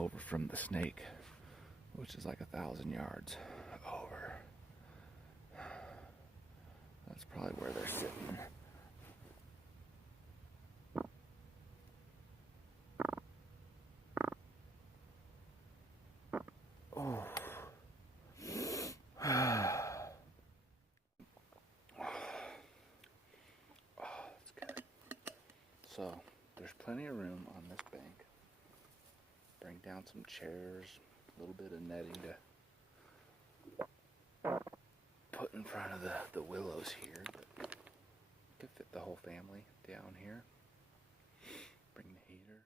over from the snake, which is like 1,000 yards over. That's probably where they're sitting. Oh. That's good. So, there's plenty of room on this bank. Bring down some chairs, a little bit of netting to put in front of the willows here. But could fit the whole family down here. Bring the heater.